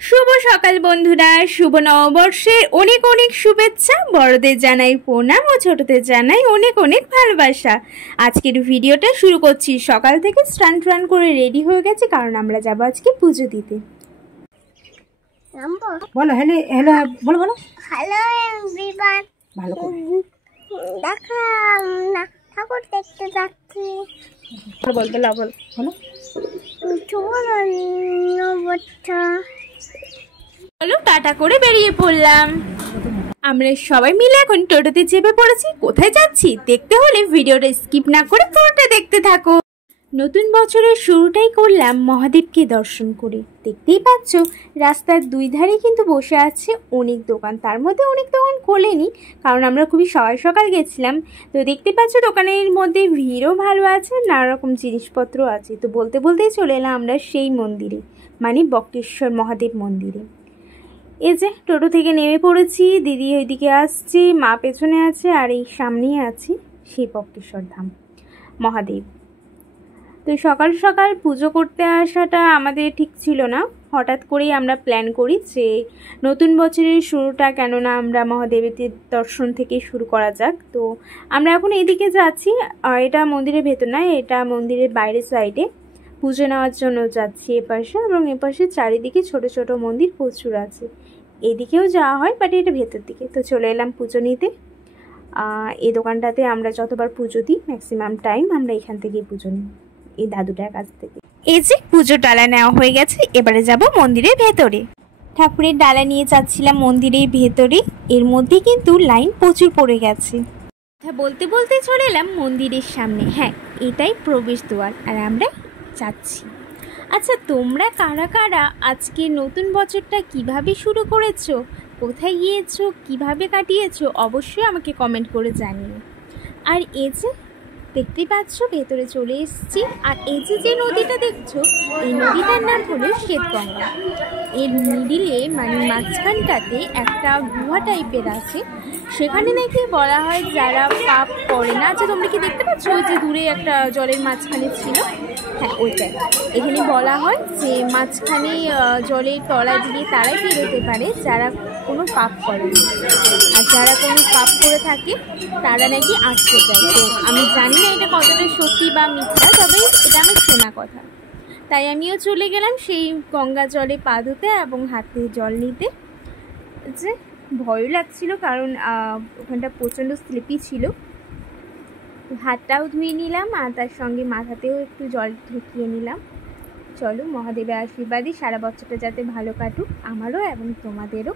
শুভ সকাল বন্ধুরা, শুভ নববর্ষের অনেক অনেক শুভেচ্ছা। বড়দের জানাই প্রণাম ও ছোটদের জানাই অনেক অনেক ভালোবাসা। আজকের ভিডিওটা শুরু করছি সকাল থেকে। স্নান টান করে রেডি হয়ে গেছে, কারণ আমরা যাবো আজকে পুজো দিতে। বলো হ্যালো হ্যালো বলো বলো হ্যালো এভরিওয়ান, ভালো করে দেখো না ঠাকুর দেখতে যাচ্ছি। বলতে বল বলো। চলো টাটা করে বেরিয়ে পড়লাম। আমরা সবাই মিলে এখন টোটোতে চেপে পড়েছি। কোথায় যাচ্ছি দেখতে হলে ভিডিওটা স্কিপ না করে পুরোটা দেখতে থাকো। নতুন বছরের শুরুটাই করলাম মহাদেবকে দর্শন করে। দেখতেই পাচ্ছ রাস্তার দুই ধারে কিন্তু বসে আছে অনেক দোকান। তার মধ্যে অনেক দোকান খোলেনি, কারণ আমরা খুবই সকাল সকাল গেছিলাম। তো দেখতে পাচ্ছ দোকানের মধ্যে ভিড়ও ভালো আছে, নানা রকম জিনিসপত্র আছে। তো বলতে বলতেই চলে এলাম আমরা সেই মন্দিরে, মানে বক্রেশ্বর মহাদেব মন্দিরে। এই যে টোটো থেকে নেমে পড়েছি, দিদি ওইদিকে আসছে, মা পেছনে আছে, আর এই সামনেই আছি সেই বক্রেশ্বর ধাম মহাদেব। তো সকাল সকাল পুজো করতে আসাটা আমাদের ঠিক ছিল না। হঠাৎ করেই আমরা প্ল্যান করি যে নতুন বছরের শুরুটা কেননা আমরা মহাদেবের দর্শন থেকে শুরু করা যাক। তো আমরা এখন এইদিকে যাচ্ছি। এটা মন্দিরের ভেতর নয়, এটা মন্দিরের বাইরের সাইডে পুজো নেওয়ার জন্য যাচ্ছি এপাশে। এবং এপাশে চারিদিকে ছোট ছোট মন্দির প্রচুর আছে। এদিকেও যাওয়া হয়, বাট এটা ভেতর দিকে। তো চলে এলাম পুজো নিতে। এই দোকানটাতে আমরা যতবার পুজো দিই ম্যাক্সিমাম টাইম আমরা এখান থেকেই পুজো নিই, এই দাদুটার কাছ থেকে। এই যে পুজোর ডালা নেওয়া হয়ে গেছে, এবারে যাব মন্দিরের ভেতরে। ঠাকুরের ডালা নিয়ে যাচ্ছিলাম মন্দিরের ভেতরে। এর মধ্যে কিন্তু লাইন প্রচুর পড়ে গেছে। বলতে বলতে চলে এলাম মন্দিরের সামনে। হ্যাঁ, এটাই প্রবেশদ্বার, আর আমরা যাচ্ছি। আচ্ছা, তোমরা কারা কারা আজকে নতুন বছরটা কিভাবে শুরু করেছো, কোথায় গিয়েছো, কিভাবে কাটিয়েছো, অবশ্যই আমাকে কমেন্ট করে জানিও। আর এই যে দেখতেই পাচ্ছ ভেতরে চলে এসেছি। আর এই যে নদীটা দেখছো, এই নদীটার নাম হলো শ্বেতগঙ্গা। এর মিডিলে মানে মাঝখানটাতে একটা গুহা টাইপের আছে। সেখানে নাকি বলা হয় যারা পাপ করে না। আচ্ছা, তোমরা কি দেখতে পাচ্ছ ওই যে দূরে একটা জলের মাঝখানে ছিল? হ্যাঁ, ওইটাই। এখানে বলা হয় যে মাঝখানে জলের তলা দিয়ে তারাই বেরোতে পারে যারা কোনো পাপ করে না, আর যারা কোনো পাপ করে থাকে তারা নাকি আসতে চায়। তো আমি জানি না এটা কতটা সত্যি বা মিথ্যা, তবে এটা আমার শোনা কথা। তাই আমিও চলে গেলাম সেই গঙ্গা জলে পা ধুতে এবং হাতে জল নিতে। যে ভয়ও লাগছিল, কারণ ওখানটা প্রচণ্ড স্লিপি ছিল। হাতটাও ধুয়ে নিলাম, আর তার সঙ্গে মাথাতেও একটু জল ঢেকিয়ে নিলাম। চলো, মহাদেবের আশীর্বাদই সারা বছরটা যাতে ভালো কাটুক, আমারও এবং তোমাদেরও।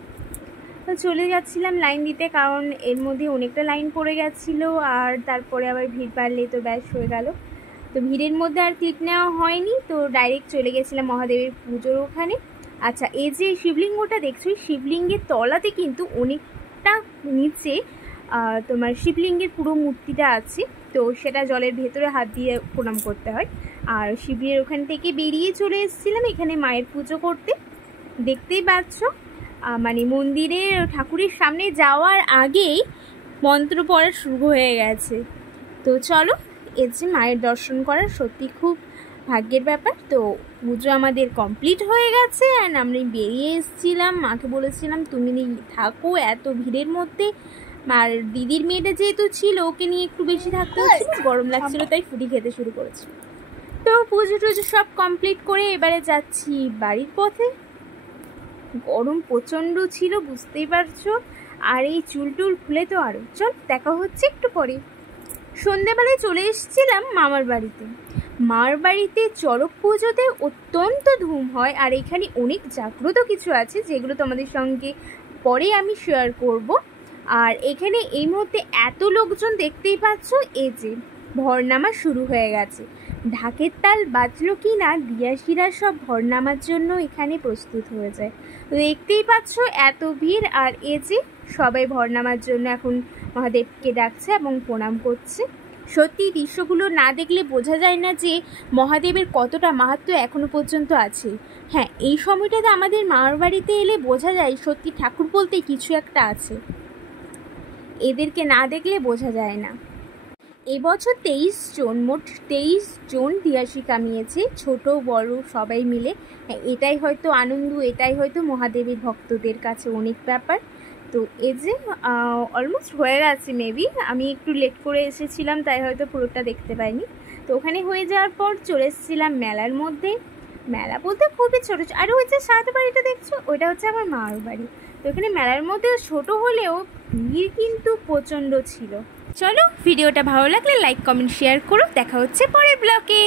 তো চলে যাচ্ছিলাম লাইন দিতে, কারণ এর মধ্যে অনেকটা লাইন পড়ে গেছিলো। আর তারপরে আবার ভিড় বাড়লে তো ব্যাস হয়ে গেল। তো ভিড়ের মধ্যে আর ক্লিপ নেওয়া হয়নি, তো ডাইরেক্ট চলে গেছিলাম মহাদেবের পুজোর ওখানে। আচ্ছা, এই যে শিবলিঙ্গটা দেখছো, শিবলিঙ্গের তলাতে কিন্তু অনেকটা নিচে তোমার শিবলিঙ্গের পুরো মূর্তিটা আছে। তো সেটা জলের ভেতরে হাত দিয়ে প্রণাম করতে হয়। আর শিবের ওখান থেকে বেরিয়ে চলে এসেছিলাম এখানে মায়ের পুজো করতে। দেখতেই পাচ্ছ মানে মন্দিরে ঠাকুরের সামনে যাওয়ার আগেই মন্ত্র পড়া শুরু হয়ে গেছে। তো চলো, এর যে মায়ের দর্শন করা সত্যি খুব ভাগ্যের ব্যাপার। তো পুজো আমাদের কমপ্লিট হয়ে গেছে, অ্যান্ড আমরা বেরিয়ে এসেছিলাম। মাকে বলেছিলাম তুমি থাকো এত ভিড়ের মধ্যে। আর দিদির মেয়েটা যেহেতু ছিল, ওকে নিয়ে একটু বেশি থাকতে হচ্ছিল, গরম লাগছিল, তাই ফুটি খেতে শুরু করেছি। তো পুজো টুজো সব কমপ্লিট করে এবারে যাচ্ছি বাড়ির পথে। গরম প্রচণ্ড ছিল, বুঝতেই পারছো। আর এই চুল টুল খুলে তো আরও। চল, দেখা হচ্ছে একটু পরে। সন্ধেবেলায় চলে এসেছিলাম মামার বাড়িতে। মার বাড়িতে চড়ক পুজোতে অত্যন্ত ধুম হয়, আর এখানে অনেক জাগ্রত কিছু আছে যেগুলো তোমাদের সঙ্গে পরে আমি শেয়ার করব। আর এখানে এই মুহূর্তে এত লোকজন দেখতেই পাচ্ছ। এই যে ভর নামা শুরু হয়ে গেছে। ঢাকের তাল বাজলো কি না, দিয়াশিরা সব ভর নামার জন্য এখানে প্রস্তুত হয়ে যায়। তো দেখতেই পাচ্ছ এত ভিড়। আর এই যে সবাই ভর নামার জন্য এখন মহাদেবকে ডাকছে এবং প্রণাম করছে। সত্যি দৃশ্যগুলো না দেখলে বোঝা যায় না যে মহাদেবের কতটা মাহাত্ম্য এখনো পর্যন্ত আছে। হ্যাঁ, এই সময়টাতে আমাদের মামার বাড়িতে এলে বোঝা যায় সত্যি ঠাকুর বলতে কিছু একটা আছে, এদেরকে না দেখলে বোঝা যায় না। এবছর 23 জন, মোট 23 জন দিয়াশি কামিয়েছে, ছোট বড় সবাই মিলে। এটাই হয়তো আনন্দ, এটাই হয়তো মহাদেবের ভক্তদের কাছে অনেক ব্যাপার। তো এই যে অলমোস্ট হয়ে গেছে, মেবি আমি একটু লেট করে এসেছিলাম তাই হয়তো পুরোটা দেখতে পাইনি। তো ওখানে হয়ে যাওয়ার পর চলে এসেছিলাম মেলার মধ্যে। মেলা বলতে খুবই ছোটো, আর ওই যে সাথে বাড়িটা দেখছো ওইটা হচ্ছে আমার মার বাড়ি। তো এখানে মেলার মধ্যে ছোট হলেও ভিড় কিন্তু প্রচণ্ড ছিল। চলো, ভিডিওটা ভালো লাগলে লাইক কমেন্ট শেয়ার করো। দেখা হচ্ছে পরের ব্লগে।